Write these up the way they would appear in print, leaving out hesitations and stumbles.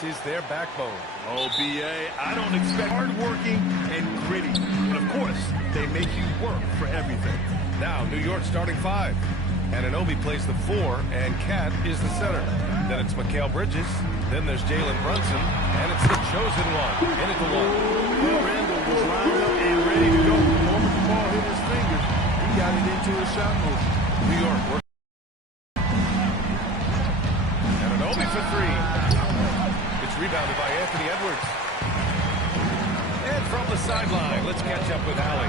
defense is their backbone. Oh, B.A., I don't expect hardworking and gritty. And, of course, they make you work for everything. Now, New York starting 5. Anunoby plays the 4, and Cat is the center. Then it's Mikal Bridges. Then there's Jalen Brunson, and it's the chosen one. In at the 1. Well, Randall was lined up and ready to go. The moment the ball hit his fingers, he got it into his shot motion. New York work. Anunoby for 3. It's rebounded by Anthony Edwards. And from the sideline, let's catch up with Allie.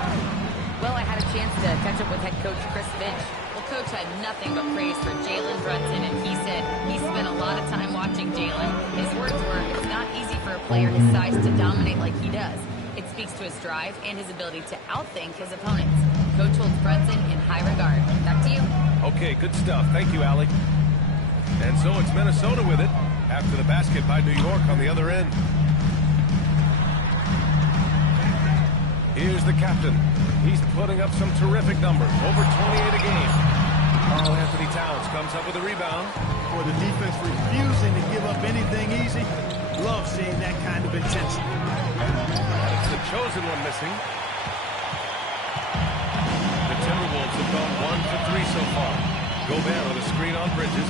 Well, I had a chance to catch up with head coach Chris Finch. Well, coach had nothing but praise for Jalen Brunson, and he said he spent a lot of time watching Jalen. His words were, it's not easy for a player his size to dominate like he does. It speaks to his drive and his ability to outthink his opponents. Coach holds Brunson in high regard. Back to you. Okay, good stuff. Thank you, Allie. And so it's Minnesota with it after the basket by New York on the other end. Here's the captain. He's putting up some terrific numbers, over 28 a game. Karl Anthony Towns comes up with a rebound. For the defense refusing to give up anything easy, love seeing that kind of intensity. And it's the chosen one missing. The Timberwolves have gone 1 for 3 so far. Gobert with a screen on Bridges.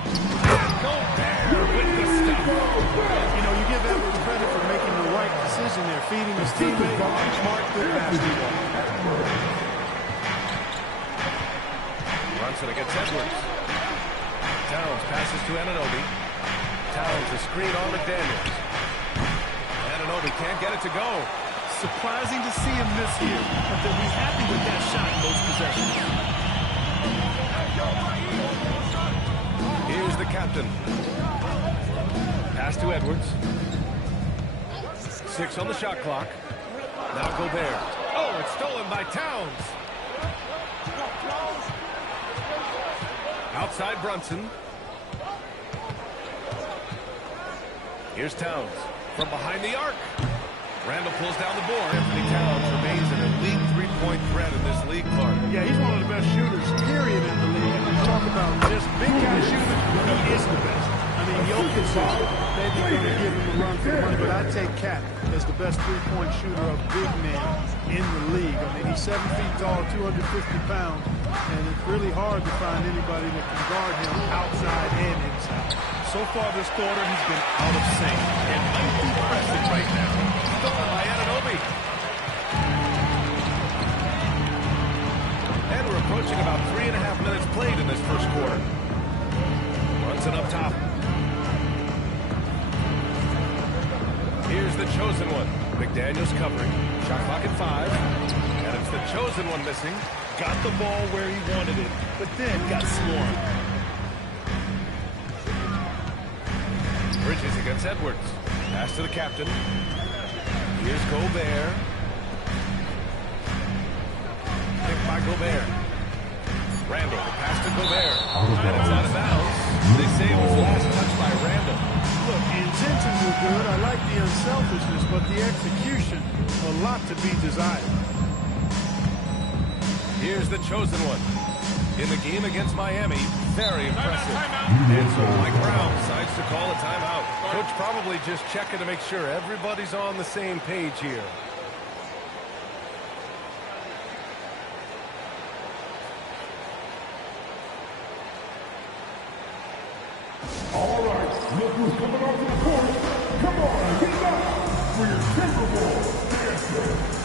And Gobert with the stop. You know, you give Edwards credit for making the right decision there, feeding his teammate. Smart, good basketball. Brunson against Edwards. Towns passes to Anunoby. Towns a screen on McDaniels. Anunoby can't get it to go. Surprising to see him miss here, but they'll be happy with that shot in most possessions. Here's the captain. Pass to Edwards. 6 on the shot clock. Now Gobert. Oh, it's stolen by Towns. Outside Brunson. Here's Towns from behind the arc. Randall pulls down the board. Anthony Towns remains an elite three-point threat in this league, Clark. Yeah, he's one of the best shooters, period, in the league. And we talk about just big guy shooting, he is the best. I mean, Jokic is maybe going to give him a run for money, but I take Cat as the best three-point shooter of big men in the league. I mean, he's 7 feet tall, 250 pounds, and it's really hard to find anybody that can guard him outside and inside. So far this quarter, he's been out of sync and might be pressing right now. Stolen by Anunoby. And we're approaching about 3.5 minutes played in this first quarter. Brunson up top. Here's the chosen one. McDaniels covering. Shot clock at 5. And it's the chosen one missing. Got the ball where he wanted it, but then got swarmed. Bridges against Edwards. Pass to the captain. Here's Gobert. Picked by Gobert. Randall, the pass to Gobert. And it's out of bounds. They say it was last touched by Randall. Look, the intentions were good. I like the unselfishness, but the execution, a lot to be desired. Here's the chosen one. In the game against Miami, very impressive. And so Mike Brown decides to call a timeout. Coach probably just checking to make sure everybody's on the same page here. All right, look who's coming off the court. Come on, get up for your Timberwolves dancer.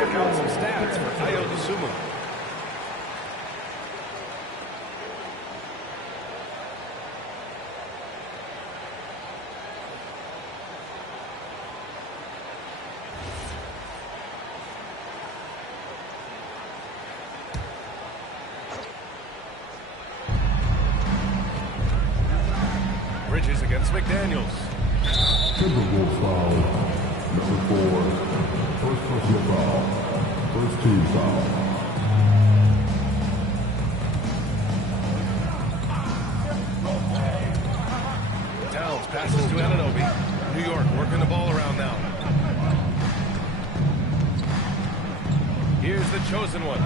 check out some stats for Ayo Dosunmu. Bridges against McDaniels. Timberwolves foul. Number 4. First personal foul. First team foul. Towns passes to Anunoby. New York working the ball around now. Here's the chosen one.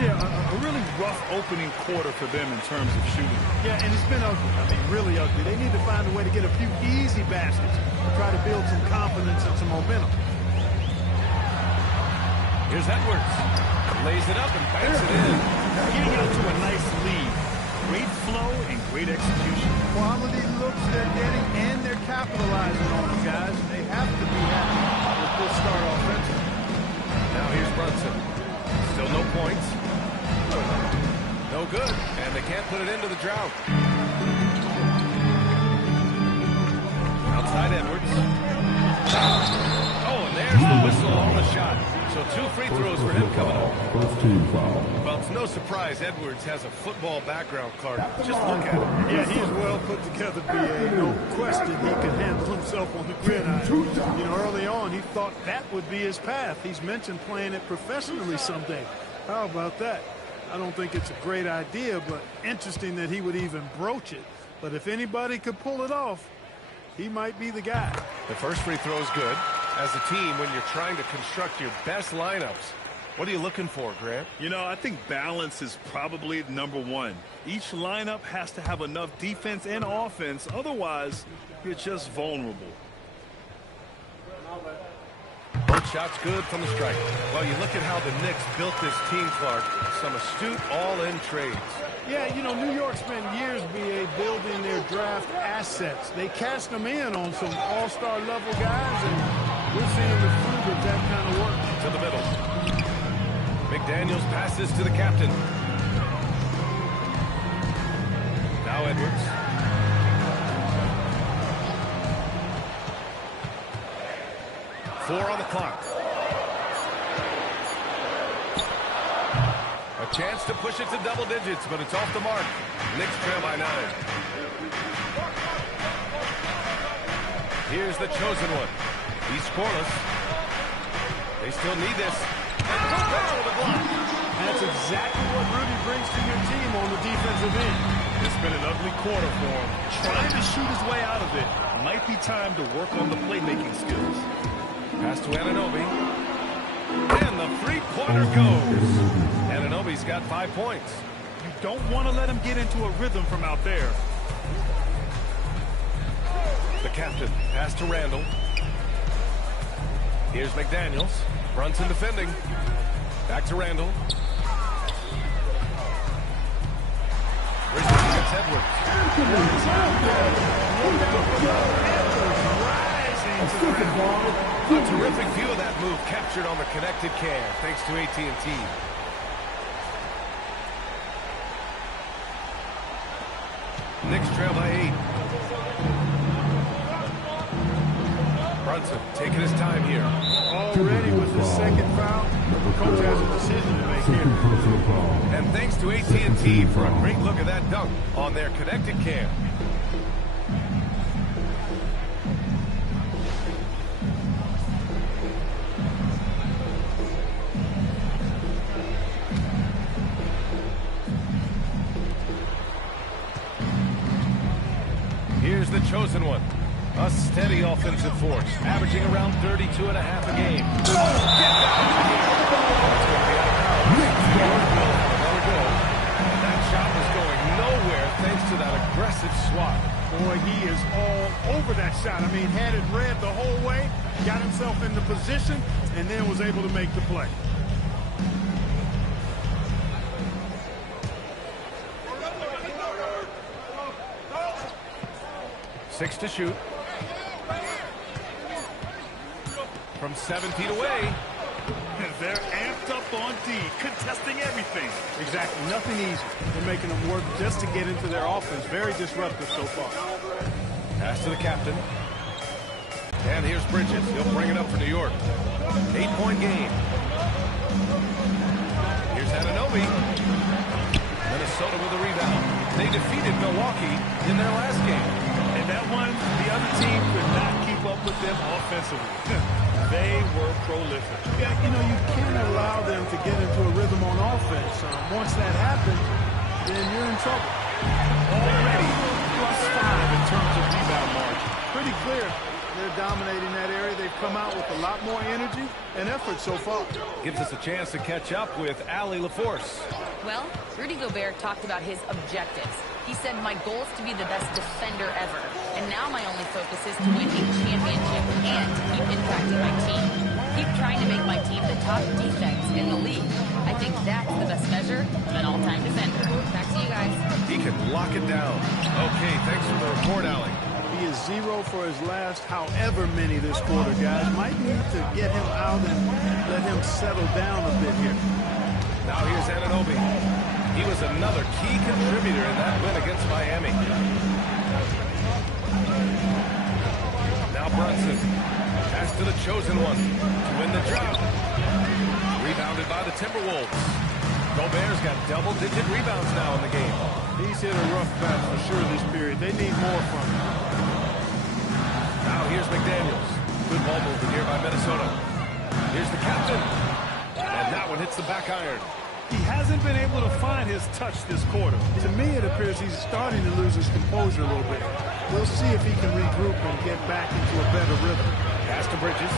Yeah, a really rough opening quarter for them in terms of shooting. Yeah, and it's been ugly. I mean, really ugly. They need to find a way to get a few easy baskets and try to build some confidence and some momentum. Here's Edwards. Lays it up and banks it in. Getting out to a nice lead. Great flow and great execution. Quality looks they're getting, and they're capitalizing on them, guys. They have to be happy with this start offensively. Now here's Brunson. Still no points. No good, and they can't put it into the drought. Outside Edwards. Oh, and there's the whistle on the shot. So 2 free throws for him coming up. First team foul. Well, it's no surprise Edwards has a football background, Clark. Just look at him. Yeah, he is well put together, B.A. No question he can handle himself on the gridiron. You know, early on, he thought that would be his path. He's mentioned playing it professionally someday. How about that? I don't think it's a great idea, but interesting that he would even broach it. But if anybody could pull it off, he might be the guy. The first free throw is good. As a team, when you're trying to construct your best lineups, what are you looking for, Grant? You know, I think balance is probably number 1. Each lineup has to have enough defense and offense. Otherwise, you're just vulnerable. Both shots good from the strike. Well, you look at how the Knicks built this team, Clark. Some astute all-in trades. Yeah, you know, New York spent years, B.A., building their draft assets. They cashed them in on some all-star level guys, and we're seeing the fruit of that kind of work. To the middle. McDaniels passes to the captain. Now Edwards. Four on the clock. A chance to push it to double digits, but it's off the mark. Knicks trail by 9. Here's the chosen one. He's scoreless. They still need this. That's exactly what Rudy brings to your team on the defensive end. It's been an ugly quarter for him. Trying to shoot his way out of it. Might be time to work on the playmaking skills. Pass to Anunoby. And the three-pointer goes. Anunoby's got 5 points. You don't want to let him get into a rhythm from out there. The captain. Pass to Randall. Here's McDaniels. Brunson defending. Back to Randall. Bridges against Edwards. A terrific view of that move captured on the connected cam, thanks to AT&T. Knicks trail by 8. Brunson taking his time here. Already with the second foul, the coach has a decision to make here. And thanks to AT&T for a great look at that dunk on their connected cam. Here's the chosen one. A steady offensive force, averaging around 32 and a half a game. Get down here. That's going to be out of bounds. Another goal. And that shot was going nowhere thanks to that aggressive swat. Boy, he is all over that shot. I mean, had it read the whole way, got himself in the position, and then was able to make the play. Six to shoot. From 7 feet away. They're amped up on D, contesting everything. Exactly. Nothing easy. They're making them work just to get into their offense. Very disruptive so far. Pass to the captain. And here's Bridges. He'll bring it up for New York. 8-point game. Here's Anunoby. Minnesota with a rebound. They defeated Milwaukee in their last game. And that one, the other team could not keep up with them offensively. They were prolific. Yeah, you know, you can't allow them to get into a rhythm on offense. Once that happens, then you're in trouble. Already +5 in terms of rebound margin. Pretty clear. They're dominating that area. They've come out with a lot more energy and effort so far. Gives us a chance to catch up with Allie LaForce. Well, Rudy Gobert talked about his objectives. He said, my goal is to be the best defender ever. And now my only focus is to win a championship and to keep impacting my team. Keep trying to make my team the top defense in the league. I think that's the best measure of an all-time defender. Back to you guys. He can lock it down. Okay, thanks for the report, Allie. He is 0 for his last however many this quarter, guys. Might need to get him out and let him settle down a bit here. Now here's Anunoby. He was another key contributor in that win against Miami. Now Brunson. Pass to the chosen one to win the drought. Rebounded by the Timberwolves. Gobert's got double-digit rebounds now in the game. He's hit a rough patch for sure this period. They need more from him. Now here's McDaniels. Good ball movement here by Minnesota. Here's the captain. And that one hits the back iron. He hasn't been able to find his touch this quarter. To me, it appears he's starting to lose his composure a little bit. We'll see if he can regroup and get back into a better rhythm. Pass to Bridges.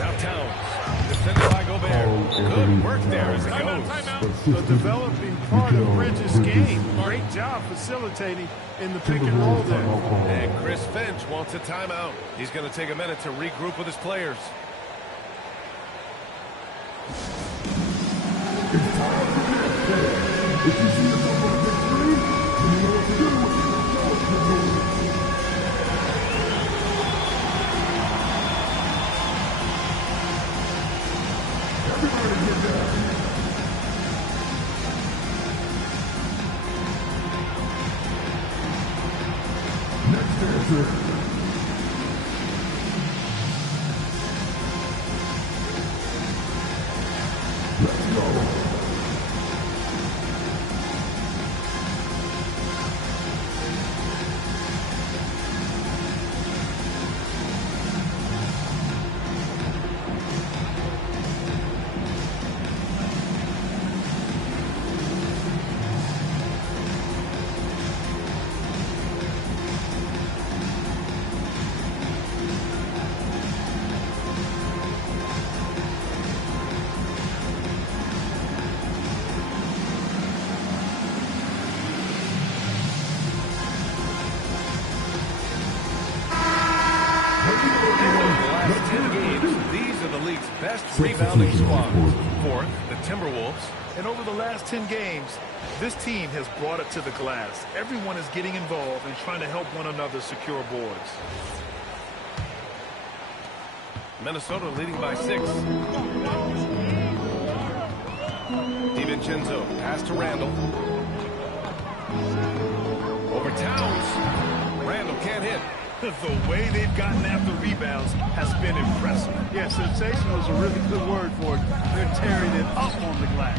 Now Towns. Defended by Gobert. Good work there as he goes. A developing part of Bridges' game. Great job facilitating in the pick and roll there. And Chris Finch wants a timeout. He's going to take a minute to regroup with his players. Best rebounding squad. Fourth, the Timberwolves. And over the last 10 games, this team has brought it to the glass. Everyone is getting involved and trying to help one another secure boards. Minnesota leading by 6. DiVincenzo, pass to Randall. Over Towns. Randall can't hit. The way they've gotten after rebounds has been impressive. Yeah, sensational is a really good word for it. They're tearing it up on the glass.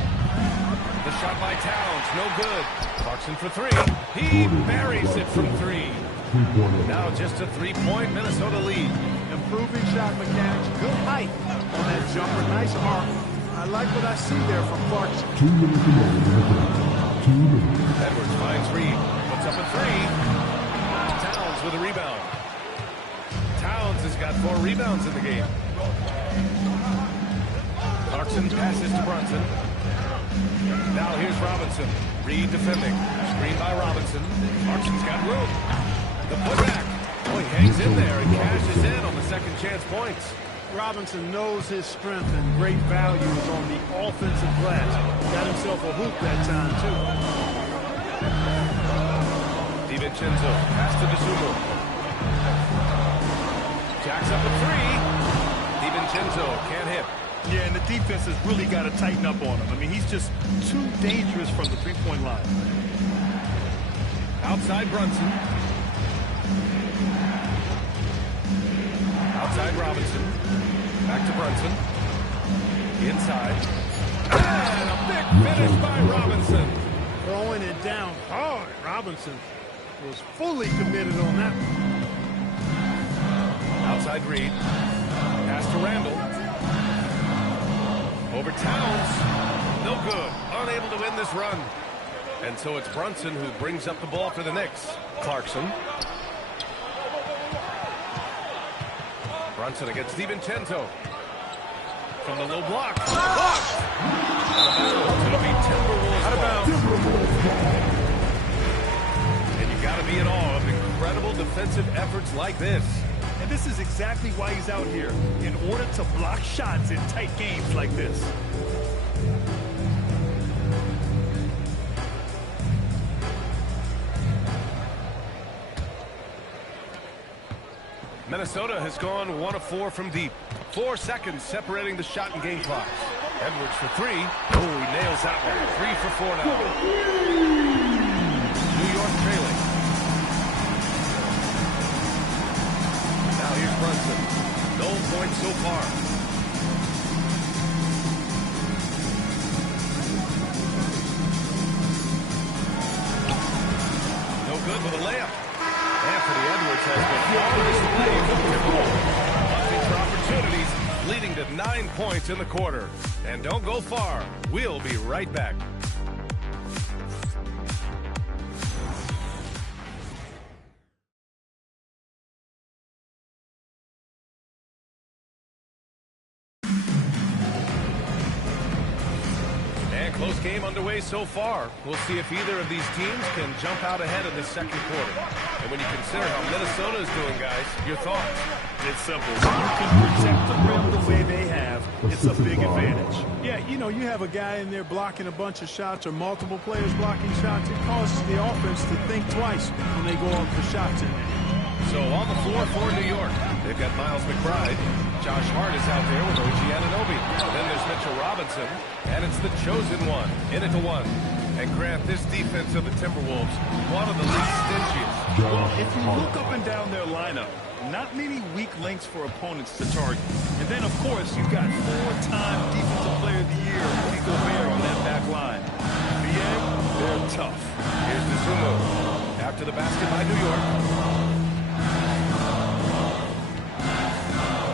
The shot by Towns, no good. Clarkson for 3. He buries it from 3. Now just a 3-point Minnesota lead. Improving shot mechanics, good height on that jumper. Nice arc. I like what I see there from Clarkson. Edwards finds Reed. Puts up a 3. Towns with a rebound. Towns has got 4 rebounds in the game. Clarkson passes to Brunson. Now here's Robinson. Reed defending. Screen by Robinson. Clarkson's got room. The putback. Oh, he hangs in there and cashes in on the second chance points. Robinson knows his strength and great value is on the offensive glass. Got himself a hoop that time, too. DiVincenzo, pass to DeSumo. Racks up a three. DiVincenzo can't hit. Yeah, and the defense has really got to tighten up on him. I mean, he's just too dangerous from the three-point line. Outside Brunson. Outside Robinson. Back to Brunson. Inside. And a big finish by Robinson. Throwing it down hard. Robinson was fully committed on that one. Outside Reed. Pass to Randall. Over Towns. No good. Unable to win this run. And so it's Brunson who brings up the ball for the Knicks. Clarkson. Brunson against DiVincenzo. From the low block. Blocked! It'll be Timberwolves. Out of bounds. And you got to be in awe of incredible defensive efforts like this. And this is exactly why he's out here, in order to block shots in tight games like this. Minnesota has gone 1 of 4 from deep. 4 seconds separating the shot and game clock. Edwards for 3. Oh, he nails that one. 3 for 4 now. New York trailing. Now here's Brunson. No points so far. No good with a layup. Anthony Edwards has been on display for the Timberwolves. Hunting for opportunities, leading to 9 points in the quarter. And don't go far. We'll be right back. Close game underway so far. We'll see if either of these teams can jump out ahead in this second quarter. And when you consider how Minnesota is doing, guys, your thoughts? It's simple. When you can protect the rim the way they have, it's a big advantage. Yeah, you know, you have a guy in there blocking a bunch of shots or multiple players blocking shots. It causes the offense to think twice when they go up for shots in there. So on the floor for New York, they've got Miles McBride. Josh Hart is out there with OG Anunoby. Then there's Mitchell Robinson, and it's the chosen one, in at the 1. And Grant, this defense of the Timberwolves, one of the least stingiest. Well, if you look up and down their lineup, not many weak links for opponents to target. And then, of course, you've got 4-time Defensive Player of the Year, Rudy Gobert, on that back line. BA, they're tough. Here's the Sumo. After the basket by New York.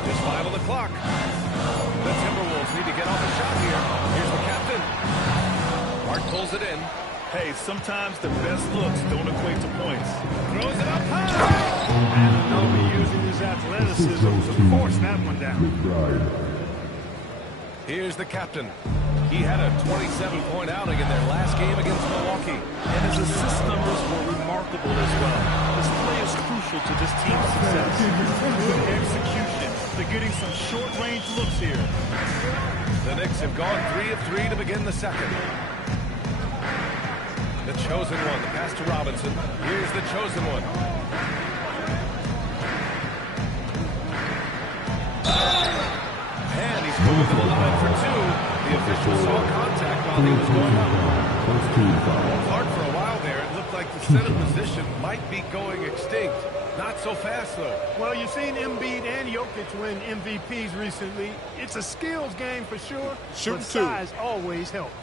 Just 5 on the clock. The Timberwolves need to get off a shot here. Here's the captain. Hart pulls it in. Hey, sometimes the best looks don't equate to points. Throws it up high. Anunoby using his athleticism to force that one down. Here's the captain. He had a 27-point outing in their last game against Milwaukee. And his assist numbers were remarkable as well. His play is crucial to this team's success. Good execution. They're getting some short-range looks here. The Knicks have gone 3 of 3 to begin the second. The chosen one, the pass to Robinson. Here's the chosen one. And he's going to the line for 2. The official saw contact while he was going up. Hard for a while there. It looked like the center position might be going extinct. Not so fast, though. Well, you've seen Embiid and Jokic win MVPs recently. It's a skills game for sure, but size always helps.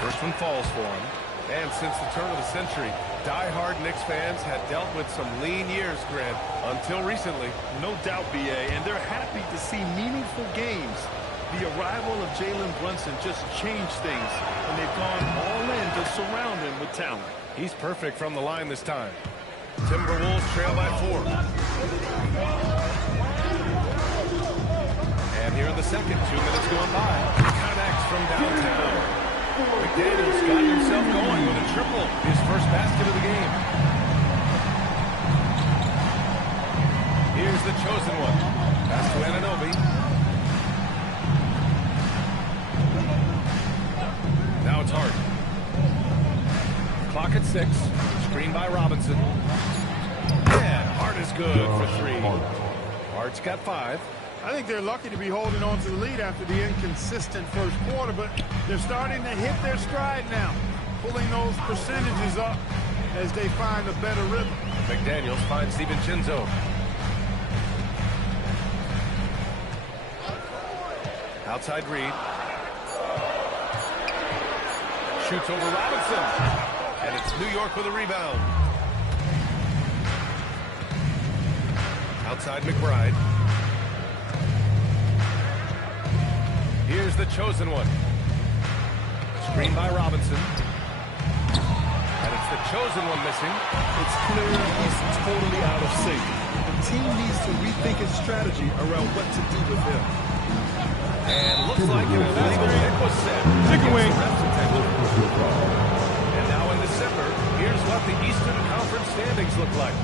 First one falls for him. And since the turn of the century, die-hard Knicks fans had dealt with some lean years, Grant, until recently. No doubt, BA, and they're happy to see meaningful games. The arrival of Jalen Brunson just changed things, and they've gone all in to surround him with talent. He's perfect from the line this time. Timberwolves trail by 4. And here in the second, 2 minutes going by. Connects from downtown. McDaniels got himself going with a triple, his first basket of the game. Here's the chosen one. Pass to Anunoby. Now it's Hart. clock at 6. Screen by Robinson. And Hart is good for 3. Hart's got 5. I think they're lucky to be holding on to the lead after the inconsistent first quarter, but they're starting to hit their stride now, pulling those percentages up as they find a better rhythm. McDaniels finds DiVincenzo. Outside Reed. Shoots over Robinson. And it's New York with a rebound. Outside McBride. Here's the chosen one. Screen by Robinson. And it's the chosen one missing. It's clear he's totally out of sync. The team needs to rethink its strategy around what to do with him. And looks like an illegal hit was set. Chicken wing. And now in December, here's what the Eastern Conference standings look like.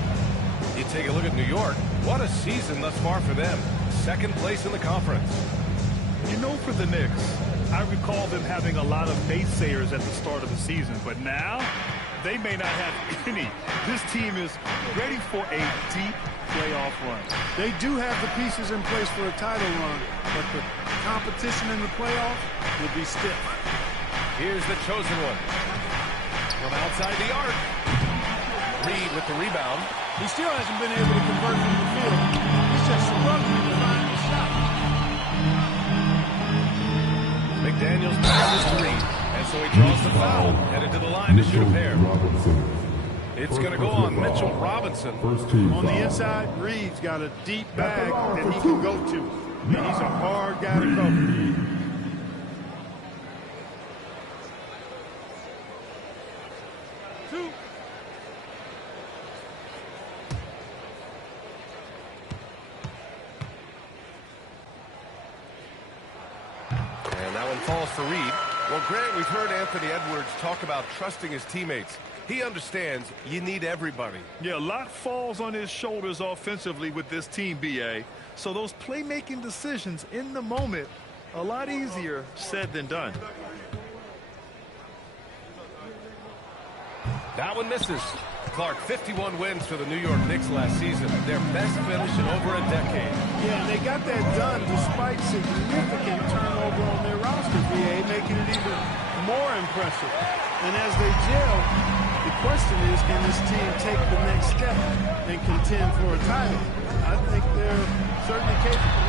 You take a look at New York. What a season thus far for them. Second place in the conference. You know, for the Knicks, I recall them having a lot of naysayers at the start of the season, but now they may not have any. This team is ready for a deep playoff run. They do have the pieces in place for a title run, but the competition in the playoffs will be stiff. Here's the chosen one. From outside the arc. Reed with the rebound. He still hasn't been able to convert from the field. He's just struggling to find the shot. McDaniels passes to Reed. And so he draws the foul. Headed to the line to shoot a pair. It's going to go on Mitchell Robinson. On the inside, Reed's got a deep bag that he can go to. And he's a hard guy to cover. And that one falls for Reed. Well, Grant, we've heard Anthony Edwards talk about trusting his teammates. He understands you need everybody. Yeah, a lot falls on his shoulders offensively with this team, B.A. So those playmaking decisions in the moment, a lot easier said than done. That one misses. Clark, 51 wins for the New York Knicks last season. Their best finish in over a decade. Yeah, and they got that done despite significant turnover on their roster, VA, making it even more impressive. And as they gel, the question is, can this team take the next step and contend for a title? I think they're certainly capable.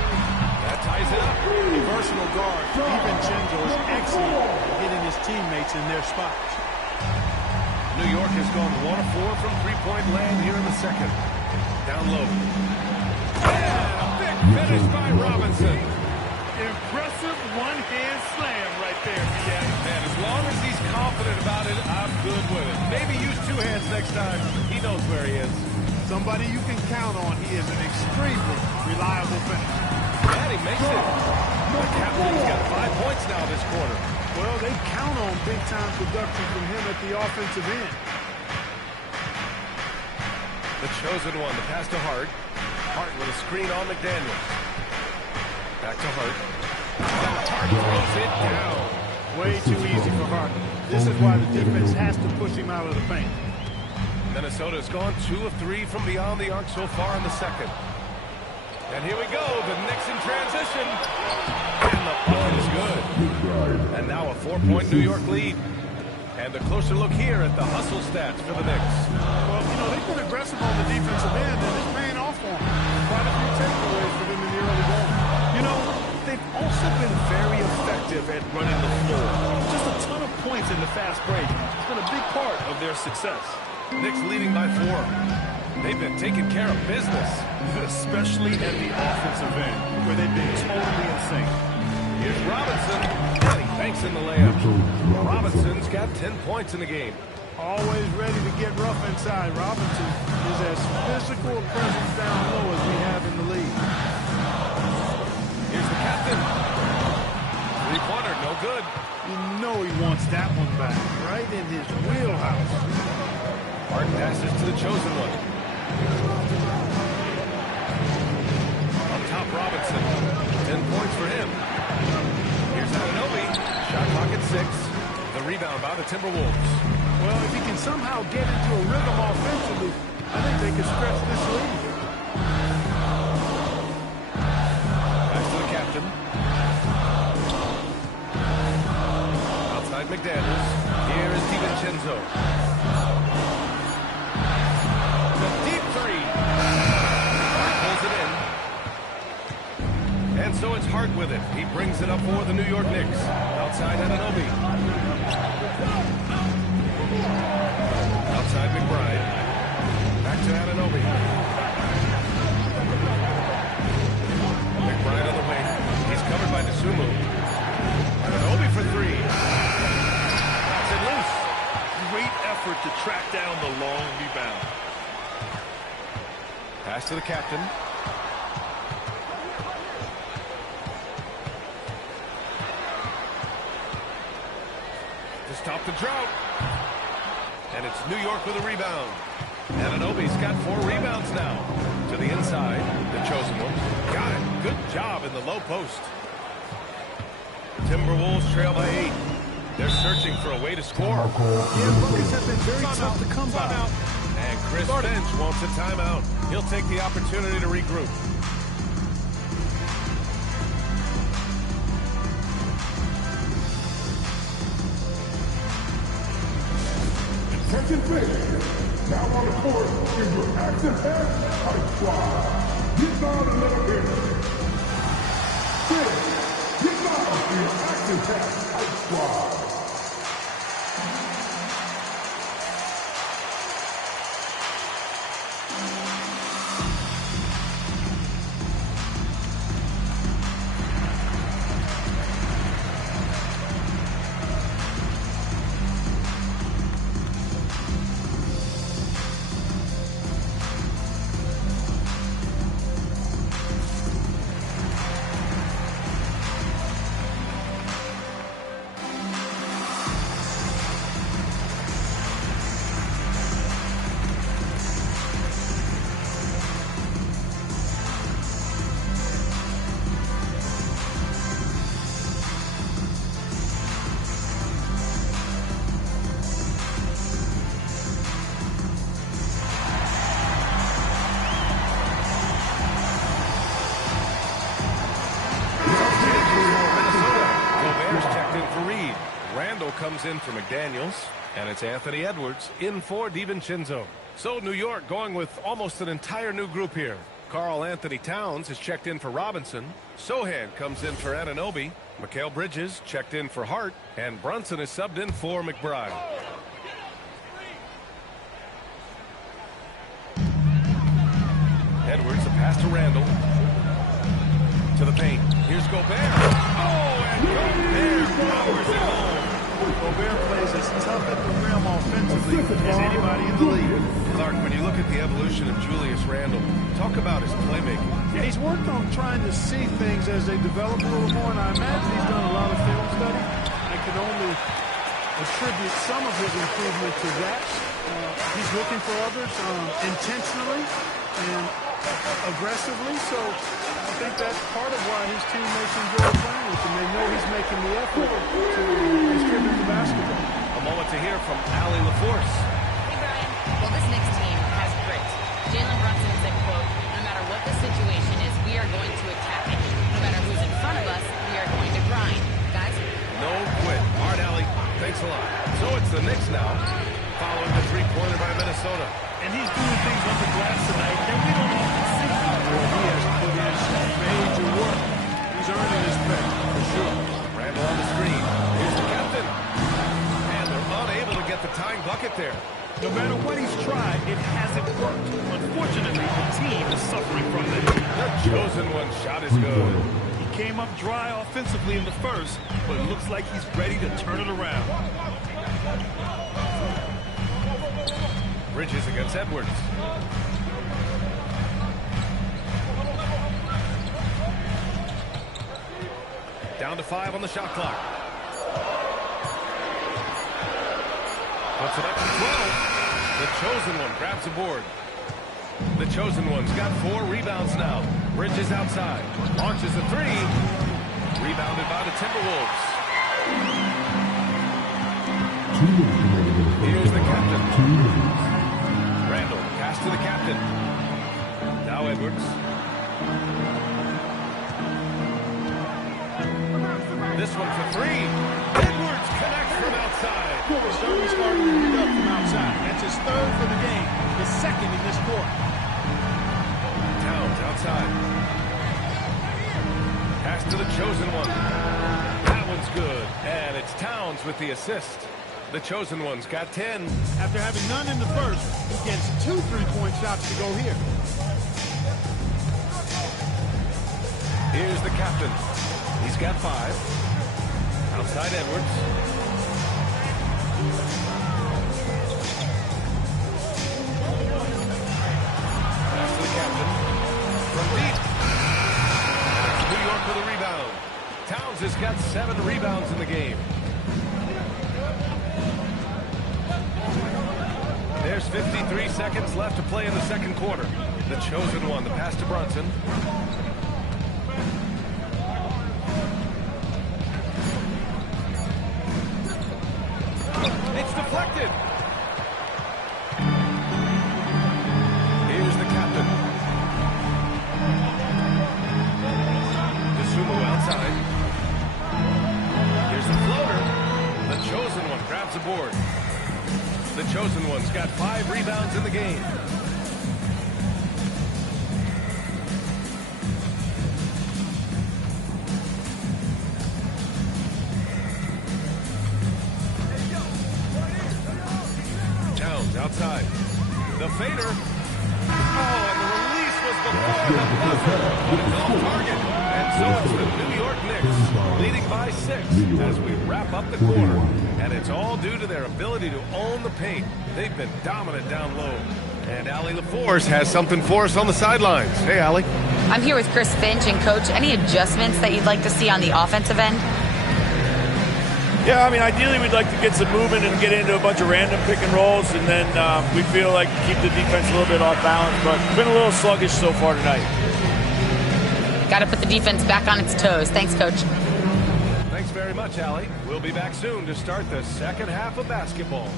That ties it up. A versatile guard, DiVincenzo is excellent at getting his teammates in their spots. New York has gone 1 of 4 from three-point land here in the second. Down low. And a big finish by Robinson. Impressive one-hand slam right there, B.A. And as long as he's confident about it, I'm good with it. Maybe use 2 hands next time. He knows where he is. Somebody you can count on. He is an extremely reliable finisher. And he makes it. The captain's got 5 points now this quarter. Well, they count on big-time production from him at the offensive end. The chosen one, the pass to Hart. Hart with a screen on McDaniels. Back to Hart. Hart throws it down. Way too easy for Hart. This is why the defense has to push him out of the paint. Minnesota has gone 2 of 3 from beyond the arc so far in the second. And here we go, the Knicks in transition. And the bucket is good. And now a 4-point New York lead. And a closer look here at the hustle stats for the Knicks. Well, you know, they've been aggressive on the defensive end, and it's paying off for them. Quite a few takeaways for them in the early going. You know, they've also been very effective at running the floor. Just a ton of points in the fast break. It's been a big part of their success. Knicks leading by 4. They've been taking care of business. Especially at the offensive end, where they've been totally in sync. Here's Robinson. And he banks in the layup. Robinson's got 10 points in the game. Always ready to get rough inside. Robinson is as physical a presence down low as we have in the league. Here's the captain. 3-pointer, no good. You know he wants that one back, right in his wheelhouse. Hart passes to the chosen one. Up top, Robinson. 10 points for him. Here's Anunoby. Shot clock at 6. The rebound by the Timberwolves. Well, if he can somehow get into a rhythm offensively, I think they could stretch this lead. Back to the captain. Outside McDaniels. Here is DiVincenzo. The deep three. Pulls it in. And so it's Hart with it. He brings it up for the New York Knicks. Outside Anunoby. Outside McBride. Back to Anunoby. McBride on the wing. He's covered by Dosunmu. Anunoby for three. Knocks it loose. Great effort to track down the long rebound. Pass to the captain. To stop the drought. And it's New York with a rebound. Anunoby's got 4 rebounds now. To the inside, the chosen one. Got it. Good job in the low post. Timberwolves trail by 8. They're searching for a way to score. Yeah, buckets have been very tough to come by. And Chris Finch wants a timeout. He'll take the opportunity to regroup. Attention fans, now on the court is your Action Pack Hype Squad. Get down and let them in. Fans, get down to your Action Pack Hype Squad. Comes in for McDaniels, and it's Anthony Edwards in for DiVincenzo. So New York going with almost an entire new group here. Karl Anthony Towns is checked in for Robinson. Sohan comes in for Anunoby. Mikal Bridges checked in for Hart, and Brunson is subbed in for McBride. Edwards, a pass to Randall. To the paint. Here's Gobert. Oh, and Gobert powers it home. Gobert plays as tough at the rim offensively as anybody in the league. Clark, when you look at the evolution of Julius Randle, talk about his playmaking. Yeah, he's worked on trying to see things as they develop a little more, and I imagine he's done a lot of film study. I can only attribute some of his improvement to that. He's looking for others intentionally and aggressively, so I think that's part of why his teammates enjoy playing with him. They know he's making the effort to distribute the basketball. A moment to hear from Allie LaForce. Hey, Brian. Well, this next team has grit. Jalen Brunson said, quote, no matter what the situation is, we are going to attack it. No matter who's in front of us, we are going to grind. Guys? No quit. Hard, Allie. Thanks a lot. So it's the Knicks now, following the three-pointer by Minnesota. And he's doing things on the glass tonight that we don't often see. Well, he has put in some major work. He's earning his pay, for sure. Randall on the screen. Here's the captain. And they're unable to get the tying bucket there. No matter what he's tried, it hasn't worked. Unfortunately, the team is suffering from it. The chosen one shot is good. He came up dry offensively in the first, but it looks like he's ready to turn it around. Bridges against Edwards. Down to 5 on the shot clock. Puts it up to 12. The chosen one grabs a board. The chosen one's got 4 rebounds now. Bridges outside. Launches a 3. Rebounded by the Timberwolves. Here's the Randall, pass to the captain. Now Edwards. This one for three. Edwards connects from outside. Certainly starting to heat up from outside. That's his third for the game, the second in this quarter. Towns outside. Pass to the chosen one. That one's good. And it's Towns with the assist. The chosen one's got 10. After having none in the first, he gets 2 3-point shots to go here. Here's the captain. He's got 5. Outside Edwards. Pass to the captain. From deep. New York with a rebound. Towns has got 7 rebounds in the game. There's 53 seconds left to play in the second quarter. The chosen one, the pass to Brunson. It's deflected. Here's the captain. DeSumo outside. Here's the floater. The chosen one grabs a board. The chosen one's got 5 rebounds in the game. Towns outside. The fader. Oh, and the release was before the buzzer. But it's off target. And so it's the New York Knicks leading by 6 as we wrap up the quarter. And it's all due to their ability to own the paint. They've been dominant down low. And Allie LaForce has something for us on the sidelines. Hey, Allie. I'm here with Chris Finch. And, Coach, any adjustments that you'd like to see on the offensive end? Yeah, I mean, ideally we'd like to get some movement and get into a bunch of random pick and rolls, and then we feel like keep the defense a little bit off balance, but it's been a little sluggish so far tonight. Got to put the defense back on its toes. Thanks, Coach. Thanks very much, Allie. We'll be back soon to start the second half of basketball.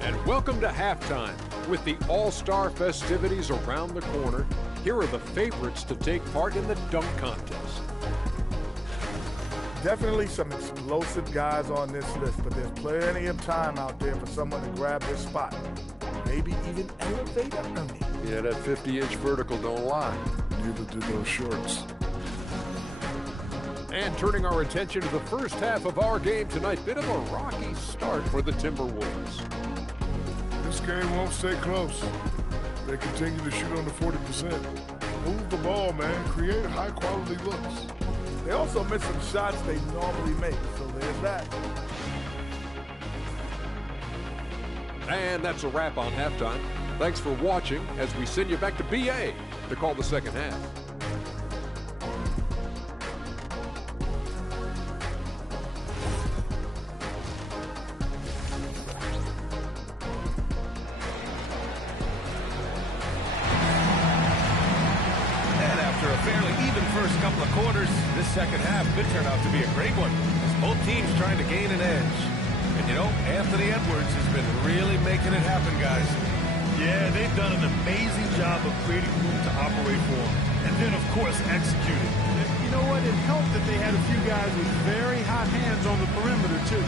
And welcome to halftime. With the All-Star festivities around the corner, here are the favorites to take part in the dunk contest. Definitely some explosive guys on this list, but there's plenty of time out there for someone to grab this spot. Maybe even elevate underneath. Yeah, that 50-inch vertical don't lie. Neither do those shorts. And turning our attention to the first half of our game tonight, bit of a rocky start for the Timberwolves. This game won't stay close. They continue to shoot under 40%. Move the ball, man. Create high-quality looks. They also miss some shots they normally make, so there's that. And that's a wrap on halftime. Thanks for watching as we send you back to BA to call the second half. First couple of quarters, this second half could turn out to be a great one as both teams trying to gain an edge. And you know, Anthony Edwards has been really making it happen, guys. Yeah, they've done an amazing job of creating room to operate for him. And then, of course, executing. And you know what? It helped that they had a few guys with very hot hands on the perimeter, too.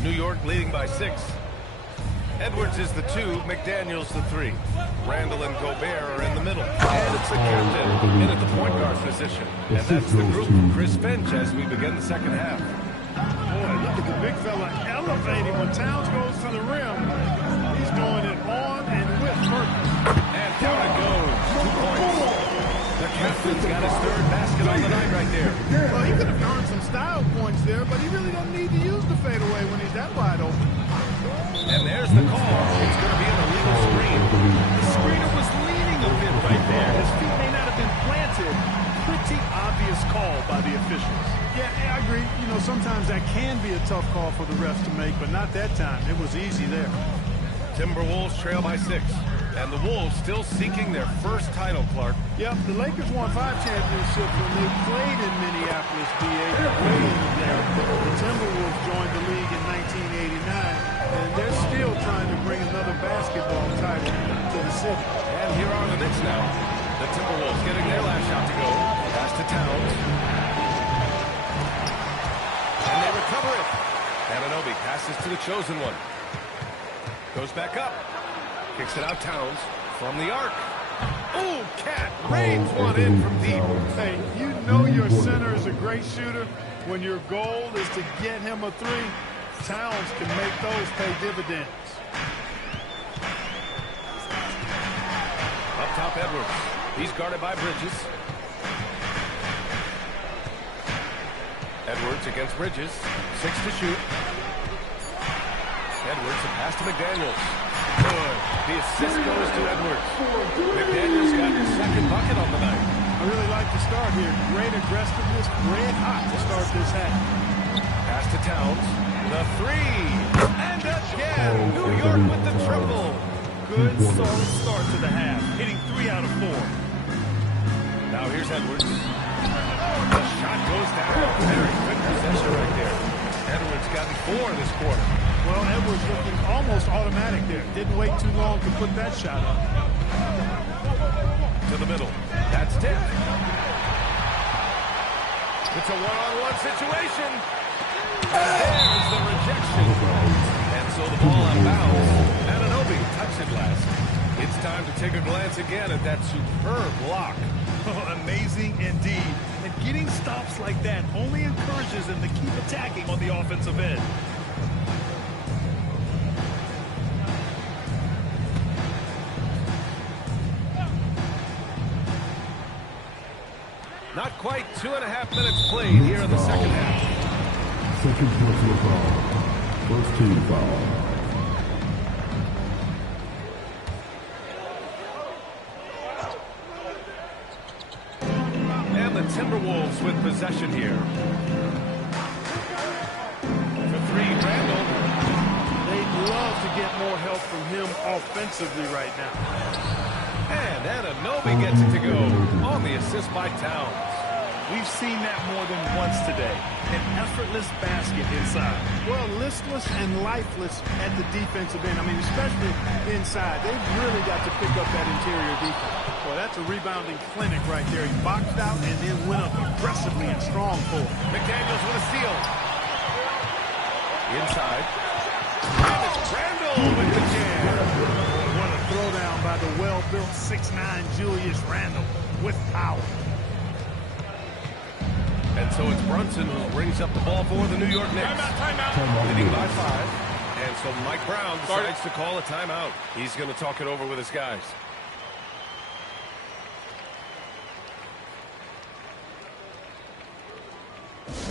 New York leading by 6. Edwards is the 2, McDaniels the 3. Randall and Gobert are in the middle. And it's the captain in at the point guard position. And that's the group from Chris Finch as we begin the second half. Boy, look at the big fella elevating when Towns goes to the rim. He's doing it on and with purpose. And down it goes. 2 points. The captain's got his third basket on the night right there. Well, he could have earned some style points there, but he really doesn't need to use the fadeaway when he's that wide open. And there's the call. It's going to be an illegal screen. The screener was leaning a bit right there. His feet may not have been planted. Pretty obvious call by the officials. Yeah, I agree. You know, sometimes that can be a tough call for the refs to make, but not that time. It was easy there. Timberwolves trail by 6. And the Wolves still seeking their first title, Clark. Yep, the Lakers won 5 championships when they played in Minneapolis, PA, way in there. The Timberwolves joined the league in 1989, and they're still trying to bring another basketball title to the city. And here are the Knicks now. The Timberwolves getting their last shot to go. Pass to Towns. And they recover it. Anunoby passes to the chosen one. Goes back up. Kicks it out, Towns, from the arc. Oh, Cat rains one in from deep. Hey, you know your center is a great shooter. When your goal is to get him a 3, Towns can make those pay dividends. Up top, Edwards. He's guarded by Bridges. Edwards against Bridges. 6 to shoot. Edwards, a pass to McDaniels. Good. The assist goes to Edwards. McDaniels got his second bucket on the night. I really like the start here. Great aggressiveness, red hot to start this half. Pass to Towns. The 3. And again, New York with the triple. Good, solid start to the half, hitting 3 out of 4. Now here's Edwards. The shot goes down. Very quick possession right there. Edwards gotten 4 this quarter. Well, Edwards looking almost automatic there. Didn't wait too long to put that shot up. To the middle. That's tipped. It's a one-on-one situation. And there's the rejection. And so the ball out of bounds. Anunoby touched it last. It's time to take a glance again at that superb block. Amazing indeed. And getting stops like that only encourages them to keep attacking on the offensive end. Not quite 2.5 minutes played here in the second half. Second personal foul. First team foul. And the Timberwolves with possession here. For 3, Randall. They'd love to get more help from him offensively right now. And Anunoby gets it to go on the assist by Towns. We've seen that more than once today. An effortless basket inside. Well, listless and lifeless at the defensive end. I mean, especially inside. They've really got to pick up that interior defense. Well, that's a rebounding clinic right there. He boxed out and then went up aggressively and strong for it. McDaniels with a steal. Inside. And it's Randall with the jam. What a throwdown by the well-built 6'9" Julius Randle with power. And so it's Brunson who brings up the ball for the New York Knicks. Timeout. Leading by 5. And so Mike Brown decides to call a timeout. He's going to talk it over with his guys.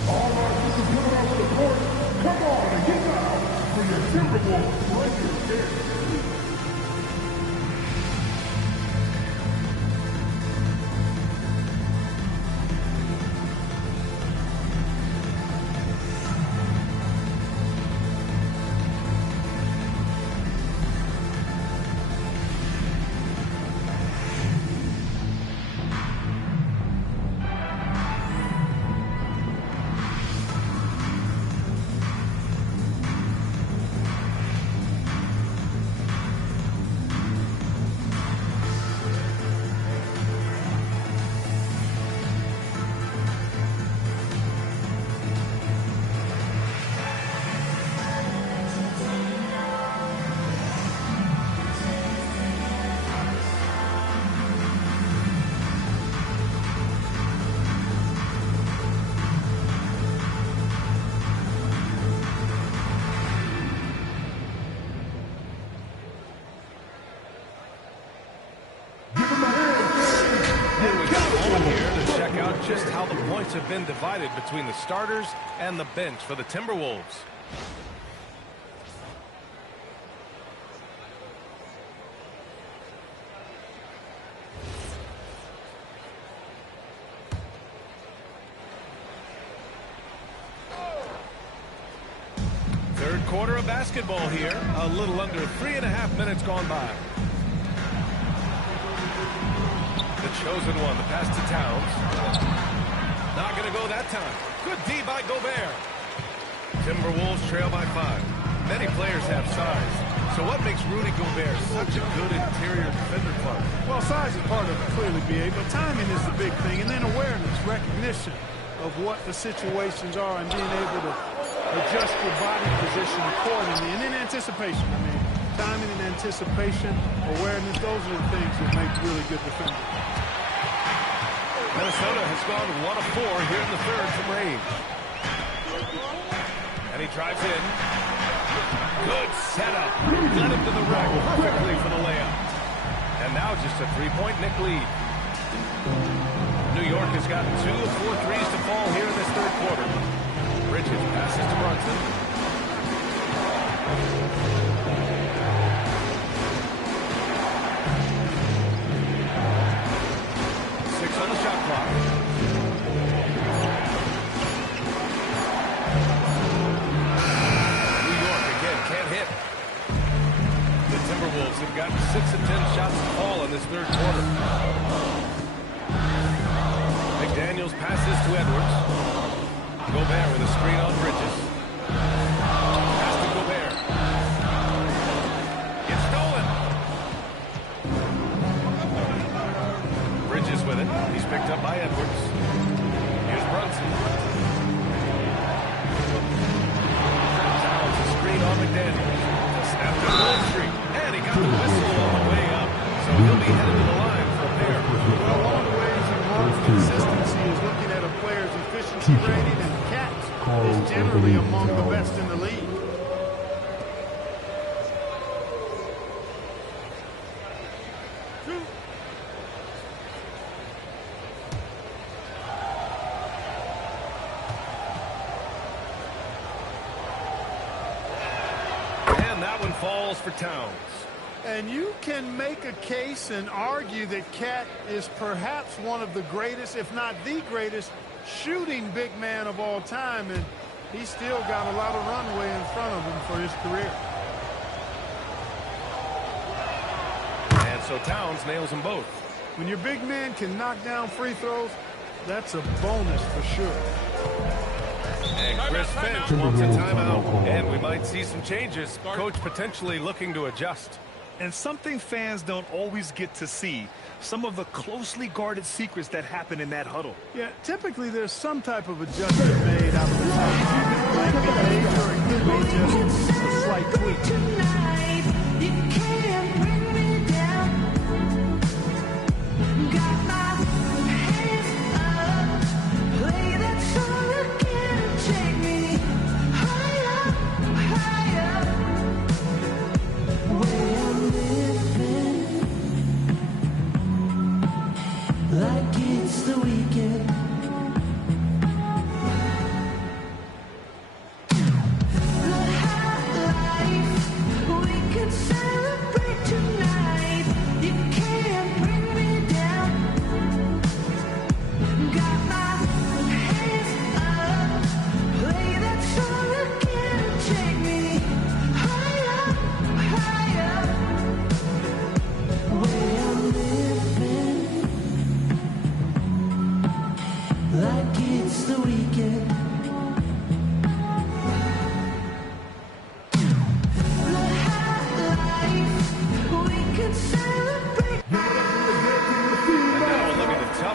All right, this is coming out of the court. Come on and get down for your Timberwolves Lakers game. Just how the points have been divided between the starters and the bench for the Timberwolves. quarter of basketball here. A little under 3.5 minutes gone by. The chosen one, the pass to Towns. Not going to go that time. Good D by Gobert. Timberwolves trail by 5. Many players have size. So what makes Rudy Gobert such a good interior defender, Clark? Well, size is part of it, clearly, B.A., but timing is the big thing, and then awareness, recognition of what the situations are and being able to adjust your body position accordingly. And then anticipation. I mean, timing and anticipation, awareness, those are the things that make really good defenders. Minnesota has gone 1 of 4 here in the third from range. And he drives in. Good setup. Led him to the rack perfectly for the layup. And now just a 3-point Knick lead. New York has gotten 2 of 4 threes to fall here in this third quarter. Bridges passes to Brunson. On the shot clock. New York again can't hit. The Timberwolves have gotten 6 of 10 shots to fall in this third quarter. McDaniels passes to Edwards. Gobert with a screen on Bridges. Pass to Gobert. It's stolen. Bridges with it. He's picked up by Edwards. Here's Brunson. Towns a screen on McDaniels. Snap to Gold Street. And he got the whistle on the way up. So he'll be headed to the line for a pair. Well, one of the ways you learn consistency is looking at a player's efficiency rating, and Cat is generally among the best in the league. Falls for Towns. And you can make a case and argue that Cat is perhaps one of the greatest, if not the greatest, shooting big man of all time, and he's still got a lot of runway in front of him for his career. And so Towns nails them both. When your big man can knock down free throws, that's a bonus for sure. And Chris Finch wants a timeout, and we might see some changes. Coach potentially looking to adjust. And something fans don't always get to see, some of the closely guarded secrets that happen in that huddle. Yeah, typically there's some type of adjustment made out of the timeout. It might be major, or it could be just a slight tweak. Tonight, you can't bring me down. Got my hands up, play that song again, take me higher, higher. Where I'm living, like it's the weekend.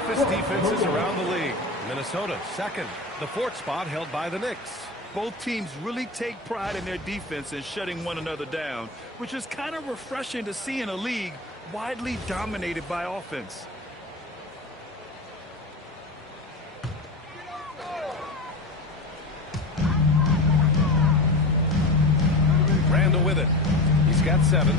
Defenses around the league. Minnesota second. The fourth spot held by the Knicks. Both teams really take pride in their defense and shutting one another down, which is kind of refreshing to see in a league widely dominated by offense. Randall with it. He's got 7.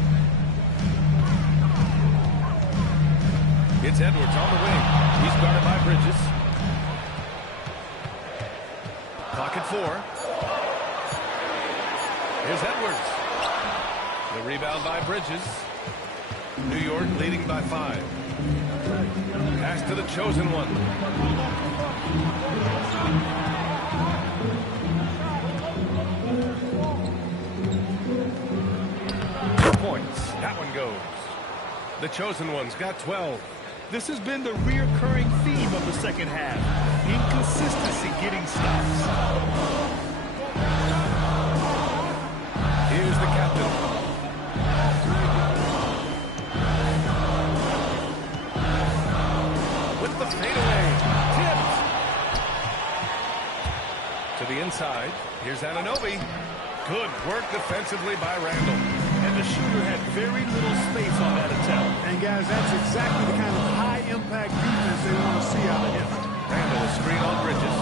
It's Edwards on the wing. He's guarded by Bridges. Clock at 4. Here's Edwards. The rebound by Bridges. New York leading by 5. Pass to the chosen one. 2 points. That one goes. The chosen one's got 12. This has been the reoccurring theme of the second half. Inconsistency getting stops. Here's the captain. With the fadeaway. Tipped. To the inside. Here's Anunoby. Good work defensively by Randall. And the shooter had very little space on that attempt. And guys, that's exactly the kind of high-impact defense they want to see out of him. Randall a screen on Bridges.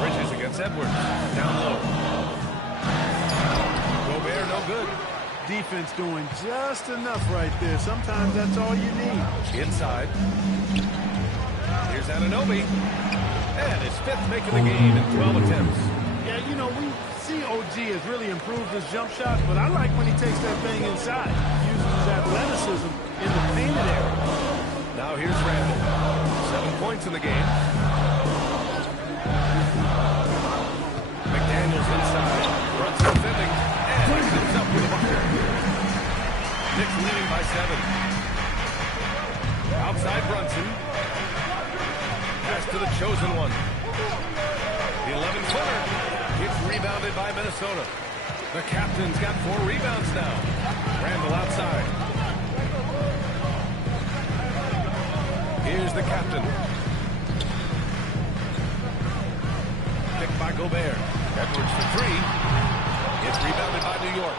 Bridges against Edwards. Down low. Gobert, no good. Defense doing just enough right there. Sometimes that's all you need. Inside. Here's Anunoby. And his fifth make of the game in 12 attempts. Yeah, you know, we see OG has really improved his jump shot, but I like when he takes that thing inside, uses his athleticism in the painted area. Now here's Randall. 7 points in the game. McDaniels inside. Brunson defending. And he comes up with a bucket. Knicks leading by 7. Outside Brunson. Pass to the chosen one. The 11-footer. It's rebounded by Minnesota. The captain's got 4 rebounds now. Randall outside. Here's the captain. Picked by Gobert. Edwards for 3. It's rebounded by New York.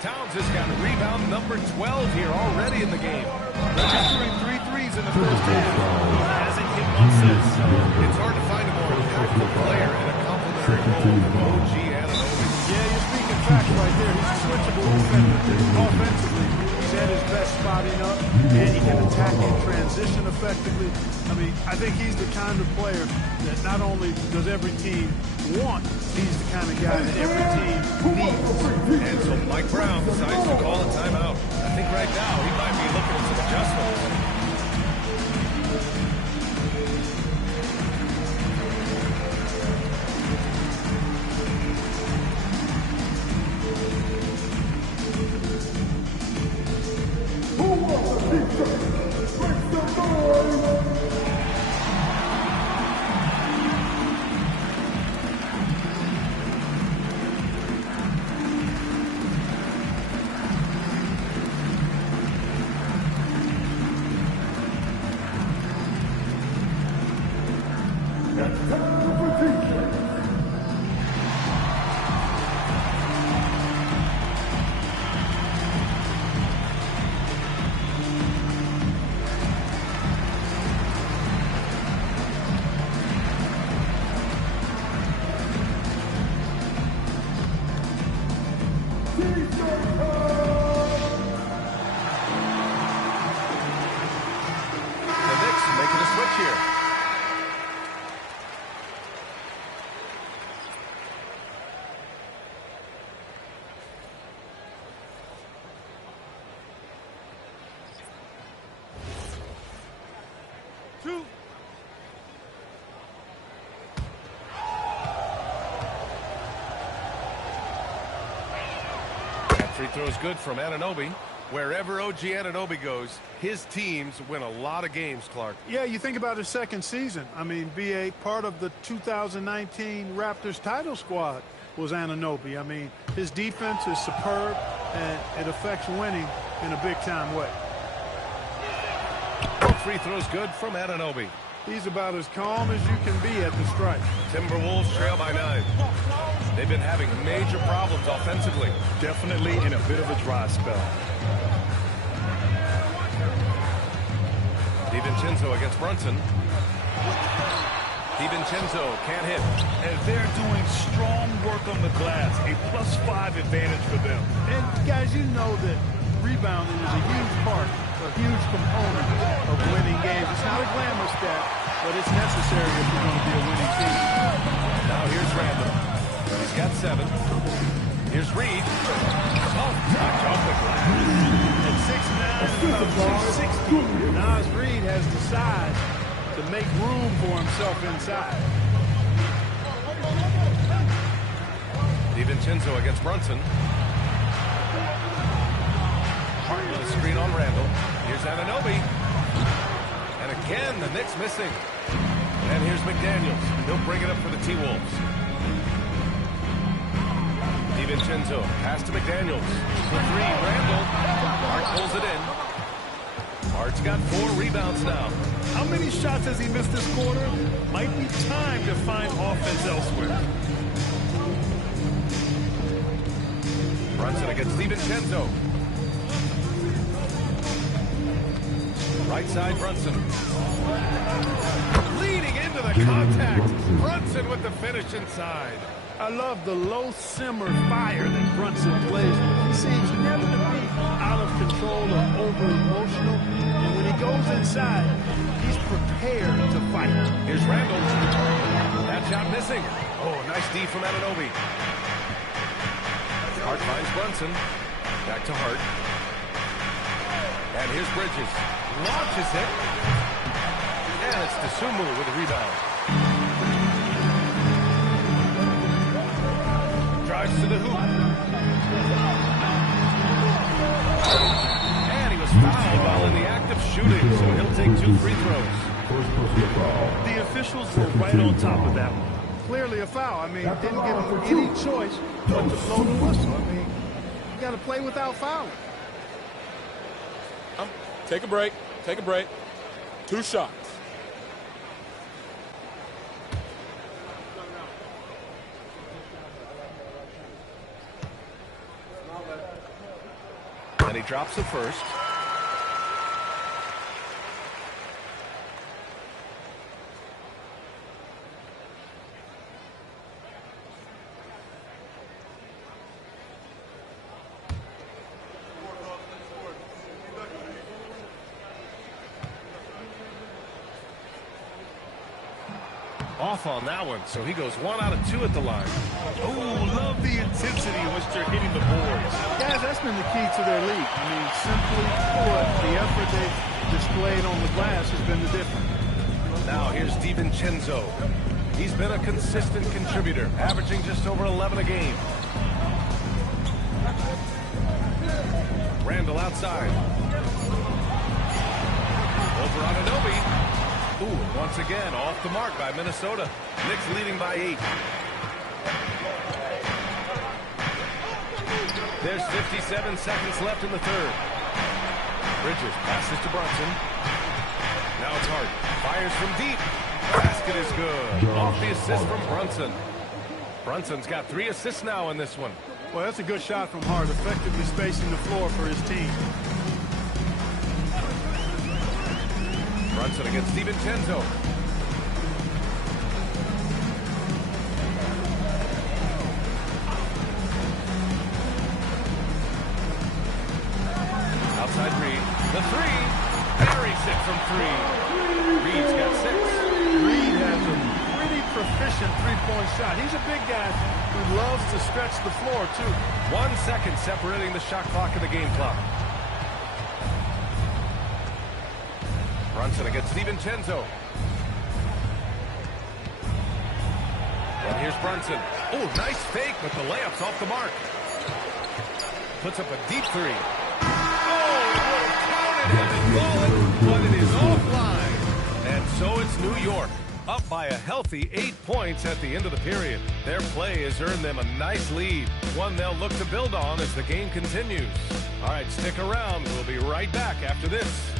Towns has got rebound number 12 here already in the game. Registering 3 threes in the first half. He hasn't hit one since. It's hard to find a more impactful player in a complementary role than OG Anunoby. Yeah, you're speaking facts right there. He's a switchable defender. Offensively, he's at his best spotting up, and he can attack in transition effectively. I mean, I think he's the kind of player that not only does every team want, he's the kind of guy that every team needs. And so Mike Brown decides to call a timeout. I think right now he might be looking at some adjustments. Who wants a t-shirt? Make some noise! It's time for t-shirts! The Knicks making a switch here. That free throw's good from Anunoby. Wherever OG Anunoby goes, his teams win a lot of games, Clark. Yeah, you think about his second season. I mean, BA, part of the 2019 Raptors title squad was Anunoby. I mean, his defense is superb, and it affects winning in a big-time way. Both free throws good from Anunoby. He's about as calm as you can be at the stripe. Timberwolves trail by 9. They've been having major problems offensively. Definitely in a bit of a dry spell. DiVincenzo against Brunson. DiVincenzo can't hit. And they're doing strong work on the glass. A +5 advantage for them. And, guys, you know that rebounding is a huge part, a huge component of winning games. It's not a glamour stat, but it's necessary if you're going to be a winning team. Now here's Randall. He's got 7. Here's Reed. Oh, touch off the glass. At 6'9", 260, Naz Reid has the size to make room for himself inside. DiVincenzo against Brunson. With a screen on Randall. Here's Anunoby. And again, the Knicks missing. And here's McDaniels. He'll bring it up for the T-Wolves. DiVincenzo, pass to McDaniels. For three, Randall. Hart pulls it in. Hart's got 4 rebounds now. How many shots has he missed this quarter? Might be time to find offense elsewhere. Brunson against DiVincenzo. Right side, Brunson. Leading into the contact. Brunson with the finish inside. I love the low simmer fire that Brunson plays with. He seems never to be out of control or over emotional. And when he goes inside, he's prepared to fight. Here's Randall. That shot missing. Oh, nice D from Anunoby. Hart finds Brunson. Back to Hart. And here's Bridges. Launches it. And it's Dosunmu with a rebound. Drives to the hoop. And he was fouled while in the act of shooting, so he'll take 2 free throws. The officials were right on top of that one. Clearly a foul. I mean, didn't give him any choice but to blow the whistle. I mean, you got to play without fouling. Take a break. Take a break. 2 shots. And he drops the first. Off on that one, so he goes 1 out of 2 at the line. Oh, love the intensity in which they're hitting the boards. Guys, that's been the key to their league. I mean, simply put, the effort they've displayed on the glass has been the difference. Now here's DiVincenzo. He's been a consistent contributor, averaging just over 11 a game. Randall outside. Over Anunoby. Ooh, once again, off the mark by Minnesota. Knicks leading by 8. There's 57 seconds left in the third. Bridges passes to Brunson. Now it's Hart. Fires from deep. Basket is good. Off the assist from Brunson. Brunson's got 3 assists now in this one. Well, that's a good shot from Hart, effectively spacing the floor for his team. Brunson against DiVincenzo. Outside Reed. The 3. Buries it from 3. Reed's got 6. Reed has a pretty proficient three-point shot. He's a big guy who loves to stretch the floor, too. 1 second separating the shot clock and the game clock. Brunson against DiVincenzo. And here's Brunson. Oh, nice fake, but the layup's off the mark. Puts up a deep 3. Oh, it would have counted had it fallen, but it is offline. And so it's New York, up by a healthy 8 points at the end of the period. Their play has earned them a nice lead, one they'll look to build on as the game continues. All right, stick around. We'll be right back after this.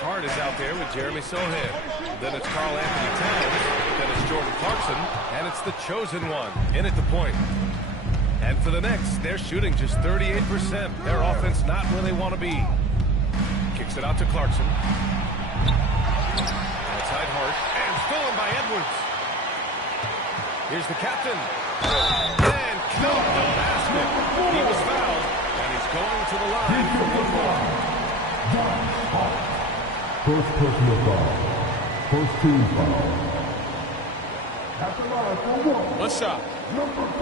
Hart is out there with Jeremy Sohan. Then it's Karl Anthony Towns. Then it's Jordan Clarkson. And it's the chosen one in at the point. And for the Knicks, they're shooting just 38%. Their offense not where they want to be. Kicks it out to Clarkson. Outside Hart. And stolen by Edwards. Here's the captain. And count the basket. He was fouled. And he's going to the line for 1 more. First personal foul. First team foul. At the line for one. One shot. Number 4.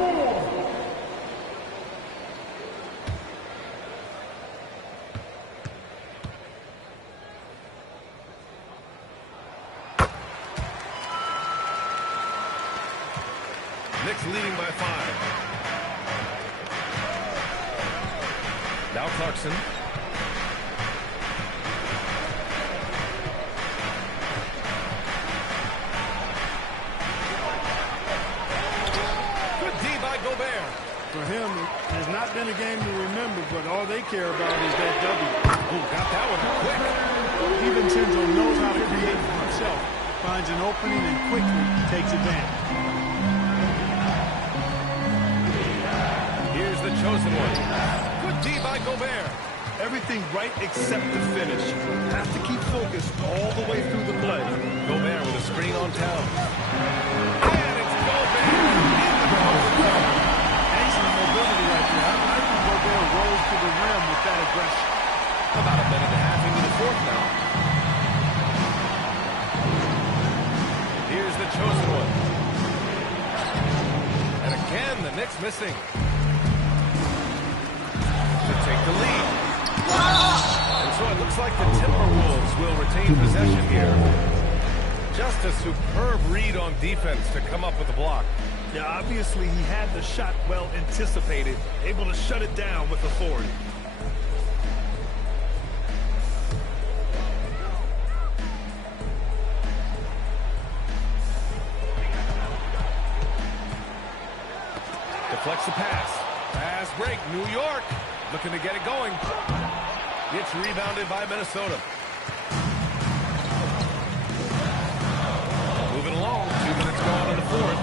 Knicks leading by 5. Now Clarkson. Good D by Gobert. For him, it has not been a game to remember, but all they care about is that W. Oh, got that one quick. DiVincenzo knows how to create for himself, finds an opening and quickly takes advantage. Here's the chosen one. Good D by Gobert. Everything right except the finish. Have to keep focused all the way through the play. Gobert with a screen on Towns. And it's Gobert in the corner zone. Excellent mobility right there. I think Gobert rolls to the rim with that aggression. About a minute and a half into the fourth now. Here's the chosen one. And again, the Knicks missing. To take the lead. And so it looks like the Timberwolves will retain possession here. Just a superb read on defense to come up with the block. Yeah, obviously he had the shot well anticipated, able to shut it down with authority. Deflects the pass. Pass break, New York. Looking to get it going. It's rebounded by Minnesota. Moving along. 2 minutes gone in the fourth.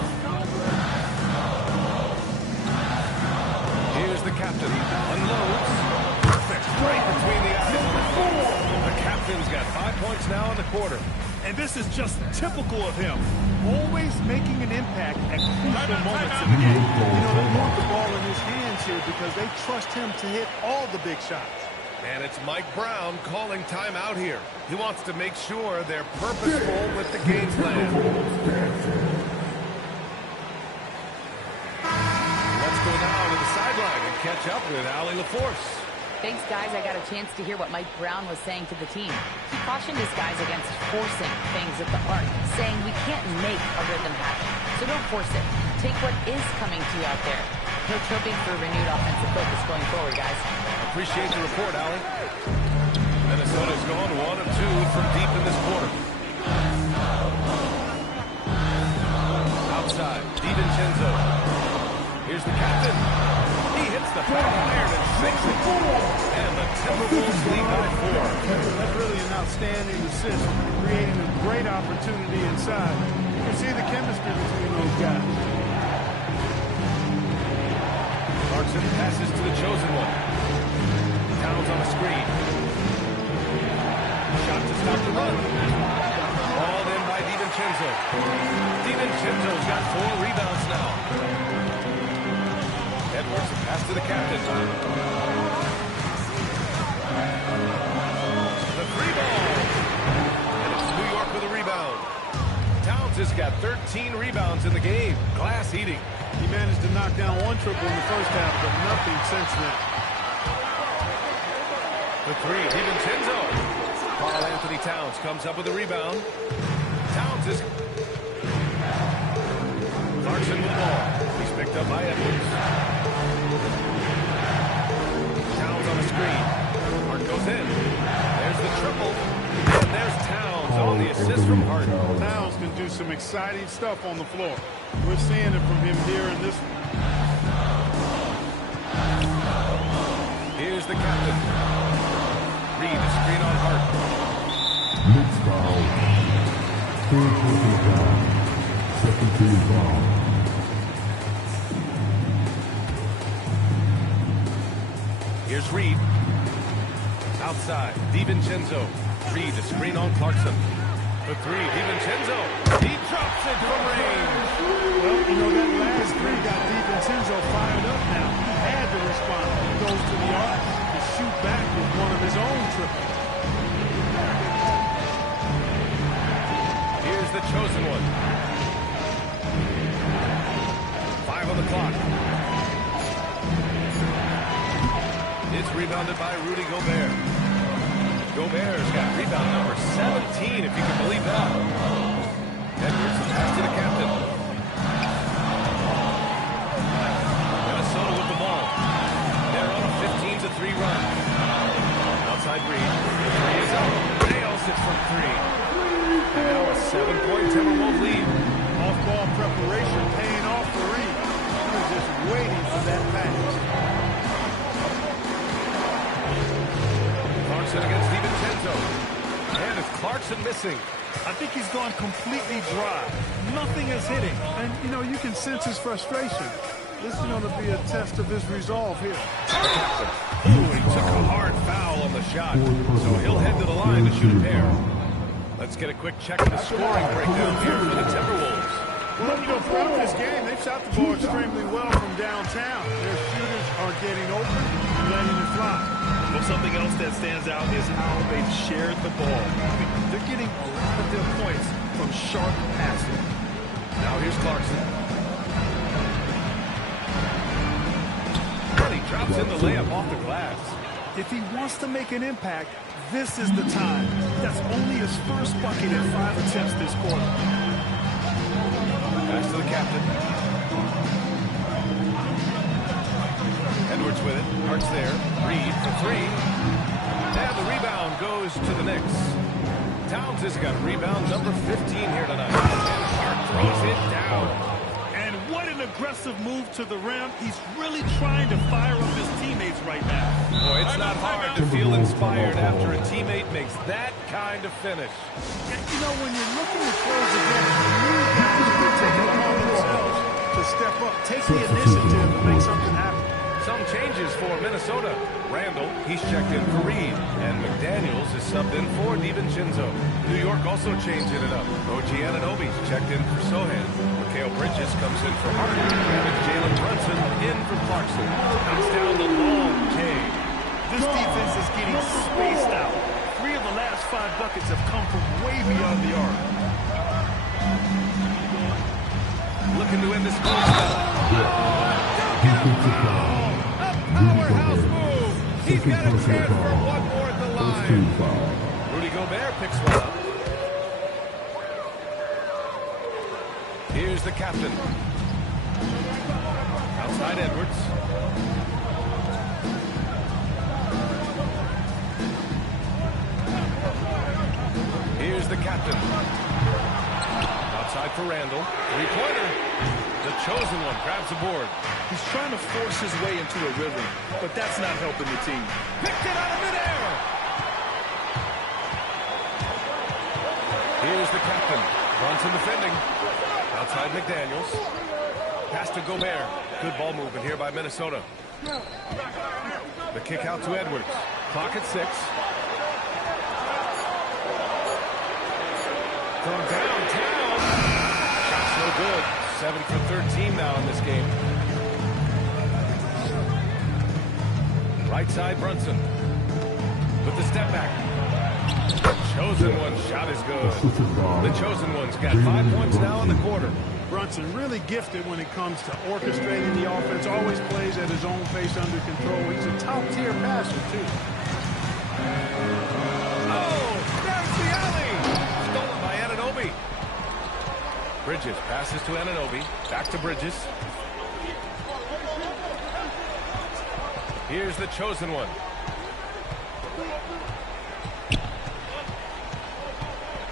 Here's the captain. Unloads. Perfect. Right between the eyes on the floor. The captain's got 5 points now in the quarter. And this is just typical of him. Always making an impact at crucial moments in the game. You know, they want the ball in his hands here because they trust him to hit all the big shots. And it's Mike Brown calling timeout here. He wants to make sure they're purposeful with the game plan. Let's go now to the sideline and catch up with Allie LaForce. Thanks, guys. I got a chance to hear what Mike Brown was saying to the team. He cautioned his guys against forcing things at the arc, saying we can't make a rhythm happen, so don't force it. Take what is coming to you out there. Coach hoping for renewed offensive focus going forward, guys. Appreciate the report, Allie. Minnesota's gone 1 of 2 from deep in this quarter. Outside, DiVincenzo. Here's the captain. He hits the back iron and sinks it. And the Timberwolves lead by 4. That's really an outstanding assist, creating a great opportunity inside. You can see the chemistry between those guys. Clarkson passes to the chosen one. Towns on a screen. Shot to stop the run. Balled in by DiVincenzo. DiVincenzo's got 4 rebounds now. Edwards, a pass to the captain. The free ball. And it's New York with a rebound. Towns has got 13 rebounds in the game. Glass eating. He managed to knock down 1 triple in the first half, but nothing since then. The 3, DiVincenzo. Karl Anthony Towns comes up with a rebound. Towns is... Clarkson with the ball. He's picked up by Edwards. Towns on the screen. Hart goes in. There's the triple. And there's Towns on the assist from Hart. Towns can do some exciting stuff on the floor. We're seeing it from him here in this one. Here's the captain. Reed, a screen on Hart. Knicks foul. Third personal foul. Second team foul. Here's Reed. Outside, DiVincenzo. Reed, a screen on Clarkson. The 3, DiVincenzo. He drops it from range. Well, you know, that last 3 got DiVincenzo fired up now. He had to respond. He goes to the arc to shoot back with one of his own triples. clock. It's rebounded by Rudy Gobert. Gobert's got rebound number 17, if you can believe that. Edwards pass to the captain. Minnesota with the ball. They're on a 15-3 run. Outside Reed. The three is up. Nails it from three. And now a 7-point Timberwolves lead. Off-ball preparation paying off for Reed. He was just waiting for that pass. Clarkson against DiVincenzo. And it's Clarkson missing. I think he's gone completely dry. Nothing is hitting. And, you know, you can sense his frustration. This is going to be a test of his resolve here. Ooh, he took a hard foul on the shot. So he'll head to the line to shoot a pair. Let's get a quick check of the scoring breakdown here for the Timberwolves. Well, you know, throughout this game, they've shot the ball extremely well from downtown. Their shooters are getting open and letting it fly. Well, something else that stands out is how they've shared the ball. I mean, they're getting a lot of their points from sharp passing. Now here's Clarkson. And he drops in the layup off the glass. If he wants to make an impact, this is the time. That's only his first bucket in 5 attempts this quarter. Pass to the captain. Edwards with it. Hart's there. Reed for three. And the rebound goes to the Knicks. Towns has got rebound number 15 here tonight. And Hart throws it down. And what an aggressive move to the rim. He's really trying to fire up his teammates right now. Boy, it's not hard to feel inspired after a teammate makes that kind of finish. And, you know, when you're looking to close the game, the new guys are taking it upon themselves to step up, take the initiative, and make something happen. Some changes for Minnesota. Randall, he's checked in for Reed. And McDaniels is subbed in for DiVincenzo. New York also changing it up. OG Anunoby's checked in for Sohan. Mikal Bridges comes in for Hart. And Jalen Brunson in for Clarkson. Knocks down the long K. This defense is getting spaced out. 3 of the last 5 buckets have come from way beyond the arc. Looking to end this goal spell. Don't get a foul! A powerhouse move! He's got a chance for one more at the line. Rudy Gobert picks one up. Here's the captain. Outside Edwards. Here's the captain. Outside for Randall. Three-pointer. The chosen one grabs the board. He's trying to force his way into a rhythm, but that's not helping the team. Picked it out of midair. Here's the captain. Brunson defending. Outside McDaniels. Pass to Gobert. Good ball movement here by Minnesota. The kick out to Edwards. Clock at 6. From downtown. Shot's no good. 7 for 13 now in this game. Right side Brunson. With the step back. The chosen one shot is good. The chosen one's got 5 points now in the quarter. Brunson really gifted when it comes to orchestrating the offense. Always plays at his own pace under control. He's a top-tier passer, too. Oh, there's the alley. Stolen by Anunoby. Bridges passes to Anunoby. Back to Bridges. Here's the chosen one.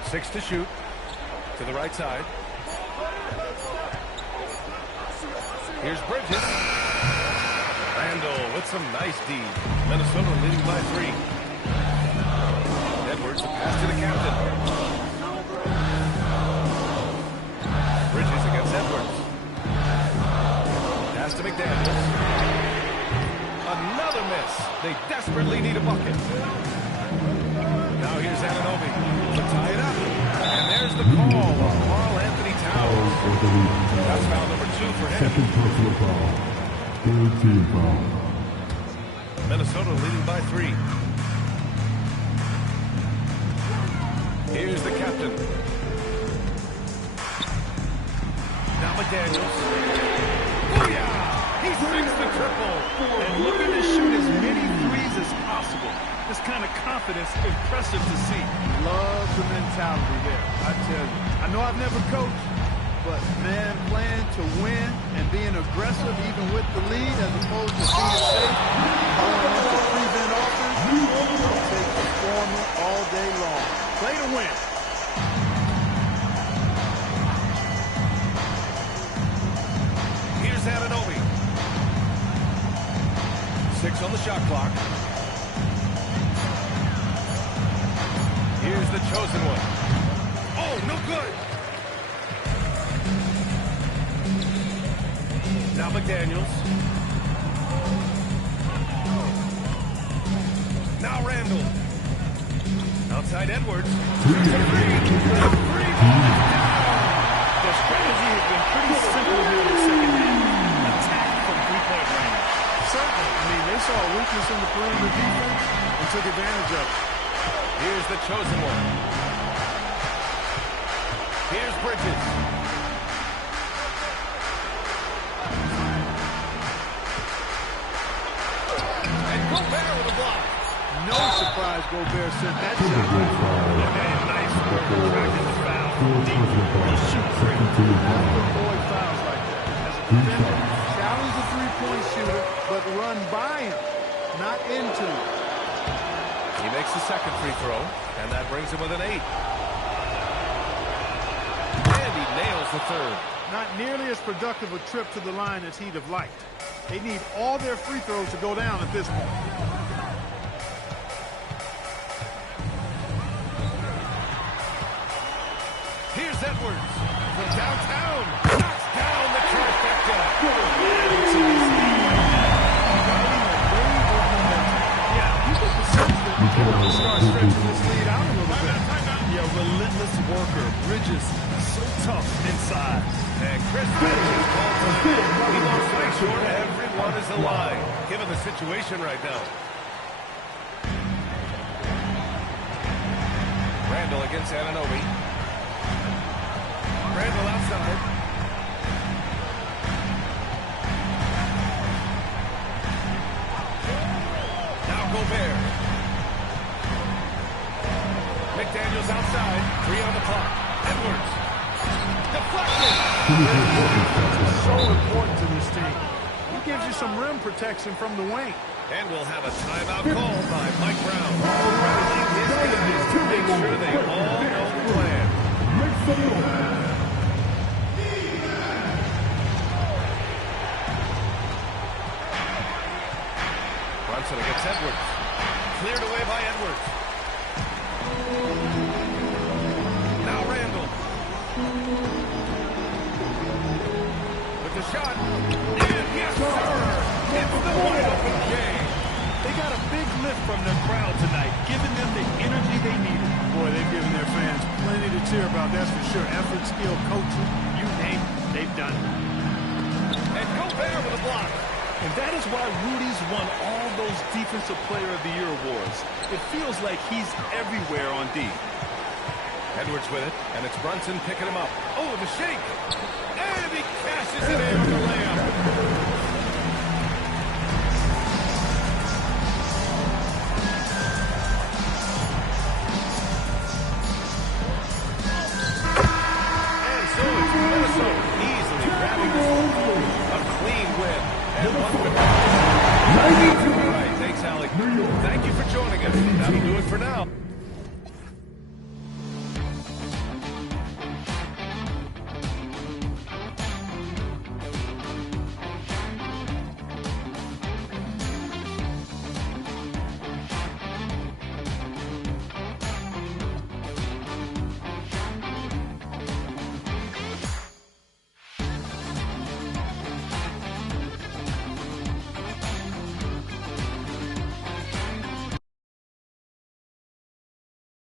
Six to shoot. To the right side. Here's Bridges. Randall with some nice D. Minnesota leading by 3. Edwards, a pass to the captain. Bridges against Edwards. Pass to McDaniels. Another miss. They desperately need a bucket. Now here's Anunoby to tie it up. And there's the call on Karl Anthony Towns. That's foul number 2 for him. Second personal foul. Third team foul. Minnesota leading by 3. Here's the captain. Now McDaniels. Booyah! confidence, impressive to see. Love the mentality there, I tell you. I know I've never coached, but man, playing to win and being aggressive even with the lead as opposed to being safe, going into prevent offense, I'll take performer all day long. Play to win. Here's Anunoby. 6 on the shot clock. Here's the chosen one. Oh, no good. Now McDaniels. Now Randall. Outside Edwards. The strategy has been pretty simple here in the second half. Attack from three-point range. Certainly. I mean, they saw a weakness in the perimeter defense and took advantage of it. Here's the chosen one. Here's Bridges. And Gobert with a block. No surprise Gobert sent that shot. Nice work tracking the foul. He shoots great. Avoid fouls like that. As a defender, challenge the three-point shooter, but run by him, not into him. He makes the second free throw, and that brings him with an 8. And he nails the third. Not nearly as productive a trip to the line as he'd have liked. They need all their free throws to go down at this point. Here's Edwards from downtown. Knocks down the trifecta. Yeah, you get the sense that we can start stretching this lead out a little bit. Yeah, relentless worker. Bridges, so tough inside. And Chris Finch is called to the field. He wants to make sure everyone is alive, given the situation right now. Randall against Anunoby. Randall outside. Now Gobert. McDaniels outside. 3 on the clock. Edwards. Deflected. So important to this team. He gives you some rim protection from the wing. And we'll have a timeout called by Mike Brown. Rallying his guys to make sure they all know the plan. Brunson against Edwards. Cleared away by Edwards. Now Randall. With the shot. And yes, sir! It's the wide open game. They got a big lift from their crowd tonight, giving them the energy they needed. Boy, they've given their fans plenty to cheer about, that's for sure. Effort, skill, coaching, you name it, they've done it. And Gobert with a block. And that is why Rudy's won all those Defensive Player of the Year awards. It feels like he's everywhere on D. Edwards with it, and it's Brunson picking him up. Oh, the shake. And he cashes it in on the layup.